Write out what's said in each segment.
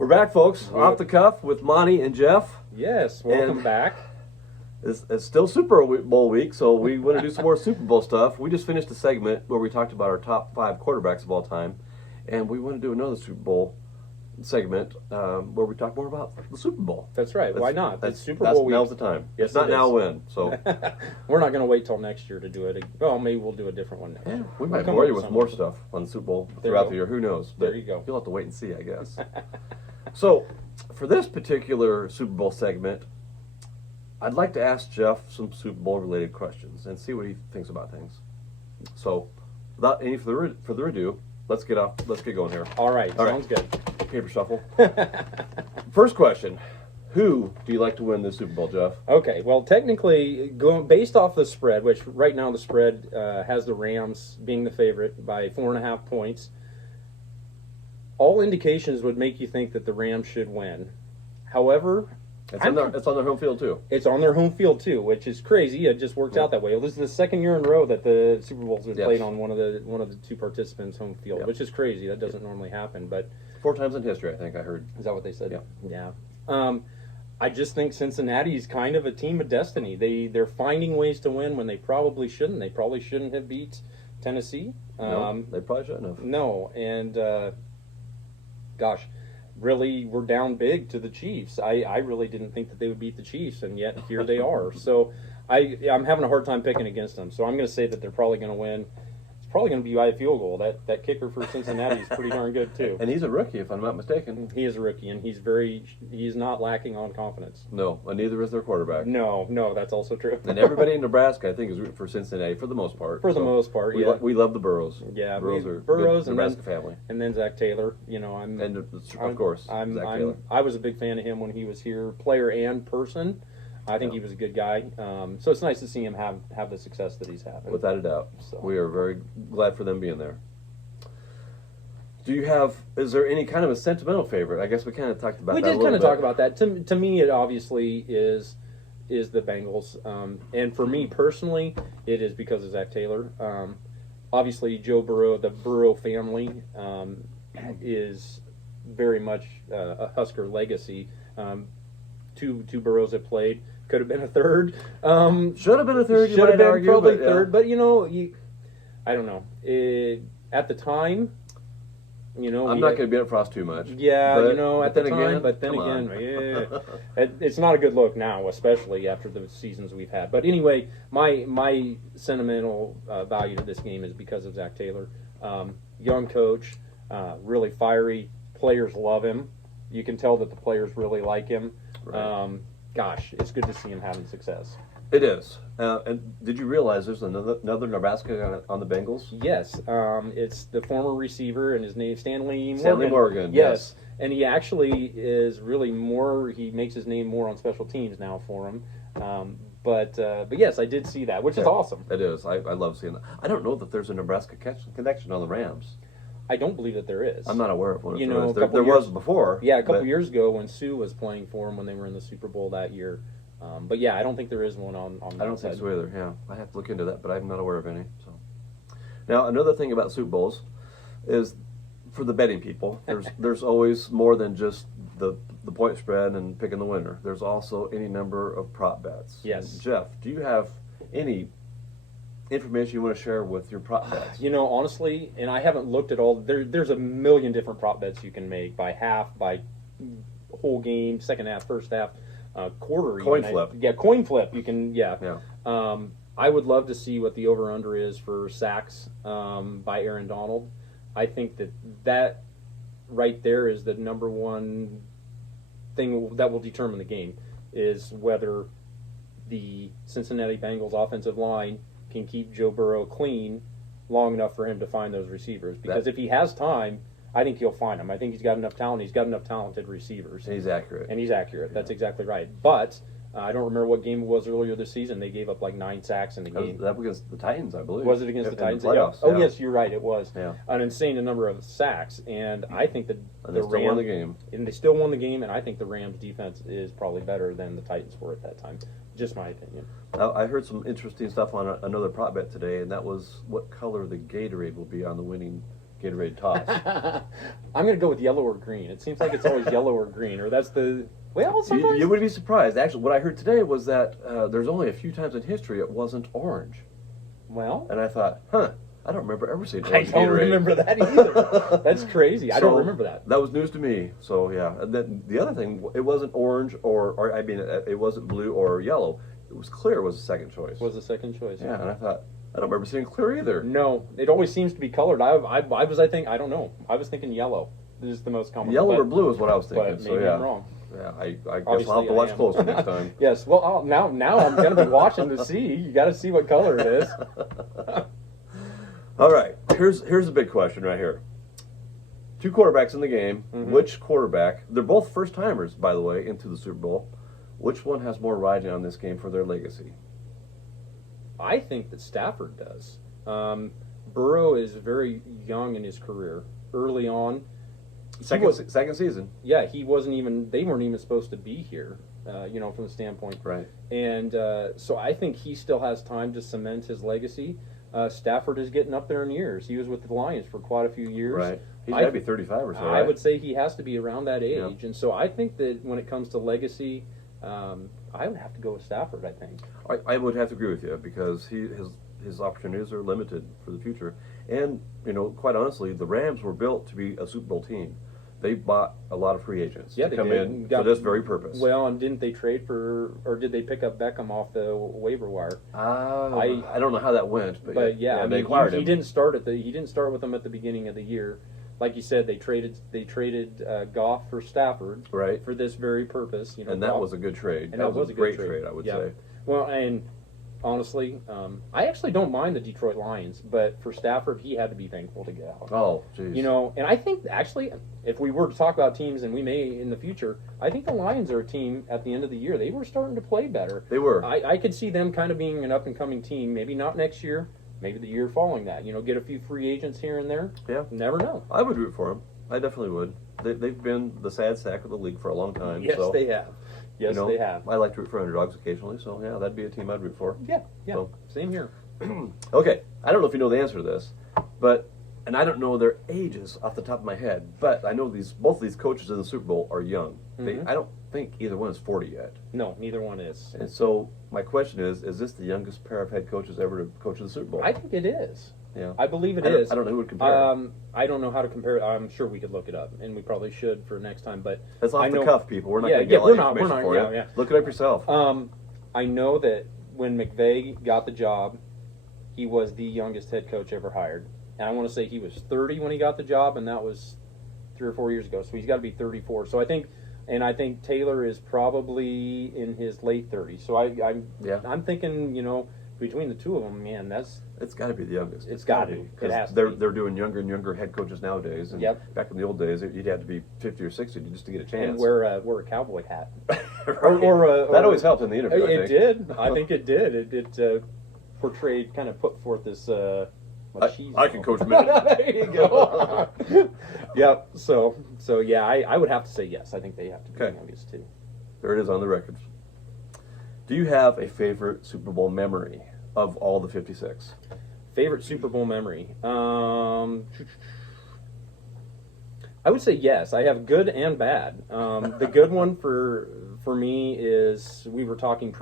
We're back, folks. Off the cuff with Monte and Geoff. Yes, welcome back. It's still Super Bowl week, so we want to do some more Super Bowl stuff. We just finished a segment where we talked about our top 5 quarterbacks of all time, and we want to do another Super Bowl segment where we talk more about the Super Bowl. That's right. Why not? It's Super Bowl week. Now's the time. Yes, it's not now when. So we're not going to wait till next year to do it. Well, maybe we'll do a different one next year. We might bore you with more stuff on the Super Bowl throughout the year. Who knows? But there you go. You'll have to wait and see, I guess. So, for this particular Super Bowl segment, I'd like to ask Geoff some Super Bowl related questions and see what he thinks about things. So, without any further ado, let's get going here. All right, sounds good. Paper shuffle. First question: who do you like to win this Super Bowl, Geoff? Okay, well, technically, based off the spread, which right now the spread has the Rams being the favorite by 4.5 points. All indications would make you think that the Rams should win. However, it's on their home field too. It's on their home field too, which is crazy. It just works out that way. Well, this is the second year in a row that the Super Bowl's been played on one of the two participants' home field, which is crazy. That doesn't normally happen, but 4 times in history, I think I heard. Is that what they said? Yeah. I just think Cincinnati's kind of a team of destiny. They're finding ways to win when they probably shouldn't. They probably shouldn't have beat Tennessee. No, they probably shouldn't have. No, and gosh, really, we're down big to the Chiefs. I really didn't think that they would beat the Chiefs, and yet here they are. So I'm having a hard time picking against them. So I'm going to say that they're probably going to win. It's probably going to be by a field goal. That kicker for Cincinnati is pretty darn good too. And he's a rookie, if I'm not mistaken. He is a rookie, and he's not lacking on confidence. No, and neither is their quarterback. No, that's also true. And everybody in Nebraska, I think, is rooting for Cincinnati for the most part. For the most part, yeah. We love the Burrows. Yeah, Burrows are Burrows good Nebraska family. And then Zach Taylor. Of course, Zach Taylor. I was a big fan of him when he was here, player and person. I think he was a good guy. So it's nice to see him have the success that he's having. Without a doubt. So. We are very glad for them being there. Is there any kind of a sentimental favorite? I guess we kind of talked about that a little bit. We did kind of talk about that. To me, it obviously is the Bengals. And for me personally, it is because of Zach Taylor. Obviously, Joe Burrow, the Burrow family, is very much a Husker legacy. Two Burrows have played. Could have been a third. Should have been a third. Should have been probably third. But I don't know. At the time, I'm not going to beat up Frost too much. Yeah, but then again, it's not a good look now, especially after the seasons we've had. But anyway, my sentimental value to this game is because of Zach Taylor, young coach, really fiery. Players love him. You can tell that the players really like him. Right. Gosh, it's good to see him having success. It is. And did you realize there's another Nebraska on the Bengals? Yes. It's the former receiver, and his name Stanley Morgan. Yes. And he actually is really he makes his name more on special teams now for him. But yes, I did see that, which is awesome. It is. I love seeing that. I don't know that there's a Nebraska connection on the Rams. I don't believe that there is. I'm not aware of one. There was before. Yeah, a couple years ago when Sue was playing for him when they were in the Super Bowl that year. But yeah, I don't think there is one on I don't think so either. Yeah, I have to look into that, but I'm not aware of any. So now another thing about Super Bowls is for the betting people. There's always more than just the point spread and picking the winner. There's also any number of prop bets. Yes, Geoff, do you have any information you want to share with your prop bets? Honestly, and I haven't looked at all. There's a million different prop bets you can make by half, by whole game, second half, first half, quarter. Coin flip. Coin flip. You can. Yeah. I would love to see what the over under is for sacks by Aaron Donald. I think that right there is the number one thing that will determine the game, is whether the Cincinnati Bengals offensive line can keep Joe Burrow clean long enough for him to find those receivers. Because if he has time, I think he'll find them. I think he's got enough talent. He's got enough talented receivers. And he's accurate. Yeah. That's exactly right. But I don't remember what game it was earlier this season. They gave up like 9 sacks in the game. That was against the Titans, I believe. Was it against the Titans? In the playoffs, Oh, yes, you're right. It was. Yeah. An insane number of sacks. And I think that they still won the game. And they still won the game, and I think the Rams' defense is probably better than the Titans were at that time. Just my opinion. I heard some interesting stuff on another prop bet today, and that was what color the Gatorade will be on the winning Gatorade toss. I'm going to go with yellow or green. It seems like it's always yellow or green, or that's the... Well, sometimes... You would be surprised. Actually, what I heard today was that there's only a few times in history it wasn't orange. Well... And I thought, I don't remember ever seeing I orange don't Gatorade. remember that either. That's crazy. I don't remember that. That was news to me. So, yeah. And then the other thing, it wasn't orange or I mean, it wasn't blue or yellow. It was clear was the second choice. Was the second choice. Yeah, and I thought, I don't remember seeing clear either. No, it always seems to be colored. I don't know. I was thinking yellow. This is the most common. Yellow or blue is what I was thinking. But so, maybe yeah. I'm wrong. Yeah, I guess I'll have to watch closer next time. Yes, well, now I'm going to be watching to see. You got to see what color it is. All right, here's a big question right here. 2 quarterbacks in the game. Mm-hmm. Which quarterback? They're both first timers, by the way, into the Super Bowl. Which one has more riding on this game for their legacy? I think that Stafford does. Burrow is very young in his career. Early on, Second season. Yeah, they weren't even supposed to be here. From the standpoint. Right. And so I think he still has time to cement his legacy. Stafford is getting up there in years. He was with the Lions for quite a few years. Right. He's got to be 35 or so, right? I would say he has to be around that age. Yeah. And so I think that when it comes to legacy, I would have to go with Stafford, I think. I would have to agree with you because his opportunities are limited for the future. And, quite honestly, the Rams were built to be a Super Bowl team. They bought a lot of free agents to come in for this very purpose. Well, and didn't they trade or did they pick up Beckham off the waiver wire? I don't know how that went, but yeah, they acquired him. He didn't start with them at the beginning of the year. Like you said, they traded Goff for Stafford, right, for this very purpose. And that was a good trade. And that was a great good trade, I would say. Well, and honestly, I actually don't mind the Detroit Lions, but for Stafford, he had to be thankful to get out. Oh, jeez. And I think actually, if we were to talk about teams, and we may in the future, I think the Lions are a team at the end of the year. They were starting to play better. They were. I could see them kind of being an up-and-coming team. Maybe not next year. Maybe the year following that. Get a few free agents here and there. Yeah. Never know. I would root for them. I definitely would. They've been the sad sack of the league for a long time. Yes, they have. Yes, they have. I like to root for underdogs occasionally, so yeah, that'd be a team I'd root for. Yeah, So. Same here. Okay, I don't know if you know the answer to this, and I don't know their ages off the top of my head, but I know both of these coaches in the Super Bowl are young. Mm-hmm. I don't think either one is 40 yet. No, neither one is. And so my question is this the youngest pair of head coaches ever to coach in the Super Bowl? I think it is. Yeah. I believe it is. I don't know who would compare. I don't know how to compare it. I'm sure we could look it up, and we probably should for next time. But that's off the cuff, people. We're not going to get we're all not, the information for you. Yeah. Look it up yourself. I know that when McVay got the job, he was the youngest head coach ever hired. And I want to say he was 30 when he got the job, and that was 3 or 4 years ago. So he's got to be 34. So I think Taylor is probably in his late 30s. So I'm thinking, between the two of them, man, it's got to be the youngest. It's got to. It has to. They're doing younger and younger head coaches nowadays. And back in the old days, you'd have to be 50 or 60 just to get a chance. And wear a cowboy hat. Right. That always helped in the interview. It did. I think it did. It portrayed, kind of put forth this. I can coach men. There you go. Yep. So yeah, I would have to say yes. I think they have to be the youngest too. There it is on the records. Do you have a favorite Super Bowl memory of all the 56? Favorite Super Bowl memory? I would say yes. I have good and bad. The good one for me is we were talking on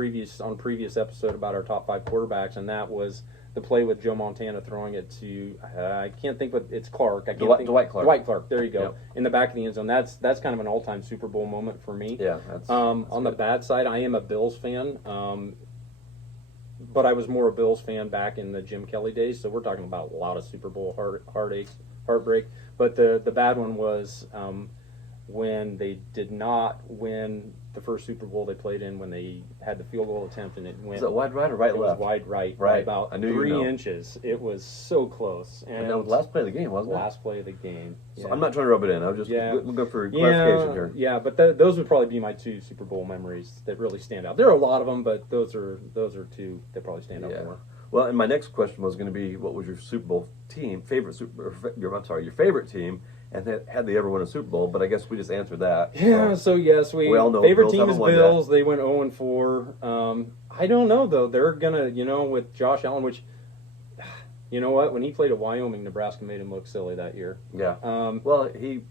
previous episode about our top 5 quarterbacks, and that was the play with Joe Montana throwing it to I can't think, but it's Clark. Dwight Clark. Dwight Clark. There you go. Yep. In the back of the end zone. That's kind of an all-time Super Bowl moment for me. Yeah. That's on the bad side, I am a Bills fan. But I was more a Bills fan back in the Jim Kelly days, so we're talking about a lot of Super Bowl heartbreak. But the bad one was when they did not win the first Super Bowl they played in, when they had the field goal attempt and it went. Is it wide right or right it left? Was wide right, right. By about 3 inches. It was so close. And that was the last play of the game, wasn't it? Last play of the game. So yeah. I'm not trying to rub it in. I was just looking for clarification here. Yeah, but those would probably be my 2 Super Bowl memories that really stand out. There are a lot of them, but those are 2 that probably stand out more. Well, and my next question was going to be, what was your Super Bowl team your favorite team, and had they ever won a Super Bowl? But I guess we just answered that. Yeah. So yes, we all know favorite Bills team is haven't won Bills. yet. They went 0-4. I don't know though. They're gonna, with Josh Allen, which You know what? When he played at Wyoming, Nebraska made him look silly that year. Yeah. Well, he's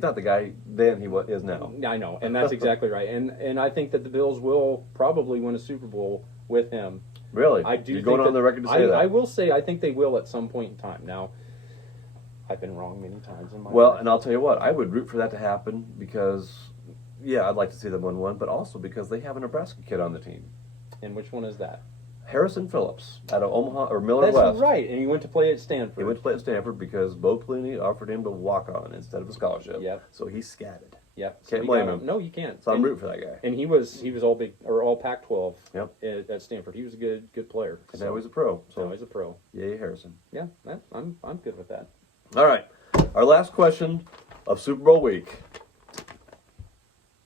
not the guy then he is now. I know, and that's exactly right. And I think that the Bills will probably win a Super Bowl with him. Really? I do. You're think going on the record to say that. I will say I think they will at some point in time. Now, I've been wrong many times in my life. And I'll tell you what, I would root for that to happen because, yeah, I'd like to see them win one, but also because they have a Nebraska kid on the team. And which one is that? Harrison Phillips out of Omaha or Miller That's West. right, and he went to play at Stanford. He went to play at Stanford because Bo Pelini offered him to walk on instead of a scholarship. Yep. So he scattered. Yep. Can't blame him. No, you can't. So I'm rooting for that guy. And he was all big or all Pac-12. Yep. At Stanford, he was a good player. And now he's a pro. So now he's a pro. Yay, Harrison. Yeah, I'm good with that. All right, our last question of Super Bowl week,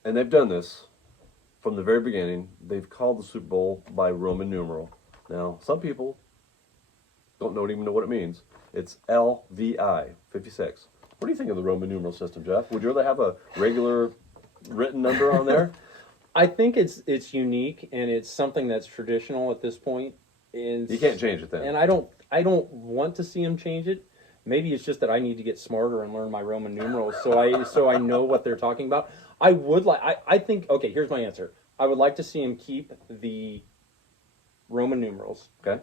and they've done this from the very beginning. They've called the Super Bowl by Roman numeral. Now, some people don't even know what it means. It's LVI, 56. What do you think of the Roman numeral system, Jeff? Would you rather have a regular written number on there? I think it's unique and it's something that's traditional at this point. You can't change it then. And I don't want to see them change it. Maybe it's just that I need to get smarter and learn my Roman numerals so I know what they're talking about. I think okay, here's my answer. I would like to see him keep the Roman numerals. Okay.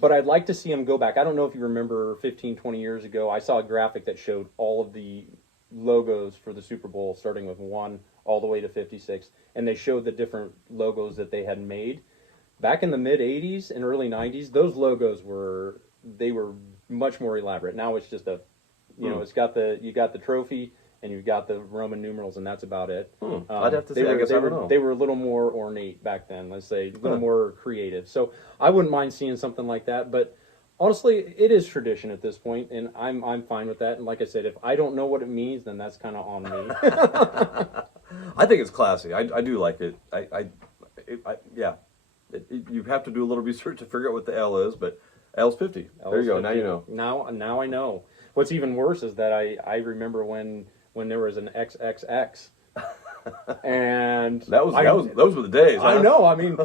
But I'd like to see him go back. I don't know if you remember 15, 20 years ago, I saw a graphic that showed all of the logos for the Super Bowl, starting with 1 all the way to 56, and they showed the different logos that they had made. Back in the mid-'80s and early 90s, those logos were much more elaborate. Now it's just you got the trophy, and you've got the Roman numerals, and that's about it. I'd have to say, I guess I don't know. They were a little more ornate back then, let's say, a little more creative. So I wouldn't mind seeing something like that, but honestly, it is tradition at this point, and I'm fine with that. And like I said, if I don't know what it means, then that's kind of on me. I think it's classy. I do like it. Yeah. You have to do a little research to figure out what the L is, but L's 50. There you go. 50. Now you know. Now I know. What's even worse is that I remember when there was an XXX, and those were the days. Huh? I know. I mean,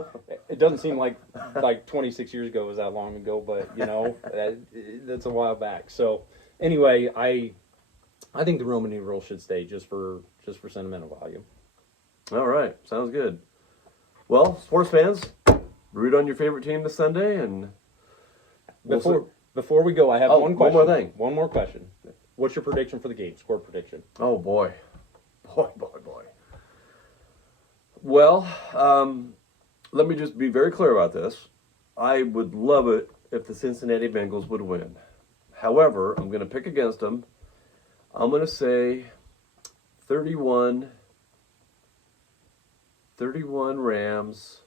it doesn't seem like 26 years ago was that long ago, but that's a while back. So anyway, I think the Roman numeral should stay just for sentimental value. All right, sounds good. Well, sports fans, root on your favorite team this Sunday, and before we go, I have one question. One more thing. One more question. What's your prediction for the game? Score prediction. Oh, boy. Boy. Well, let me just be very clear about this. I would love it if the Cincinnati Bengals would win. However, I'm going to pick against them. I'm going to say 31 Rams,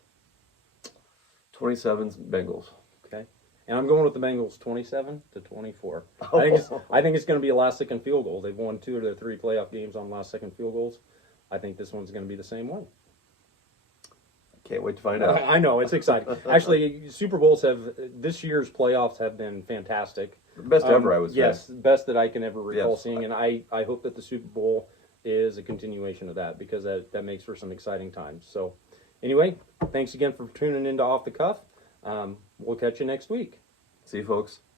27 Bengals. Okay. And I'm going with the Bengals 27-24. I think it's going to be a last-second field goal. They've won 2 of their 3 playoff games on last-second field goals. I think this one's going to be the same way. Can't wait to find out. I know, it's exciting. Actually, Super Bowls this year's playoffs have been fantastic. Best ever, I would say. Yes, best that I can ever recall seeing, and I hope that the Super Bowl is a continuation of that because that makes for some exciting times. So anyway, thanks again for tuning in to Off the Cuff. We'll catch you next week. See you, folks.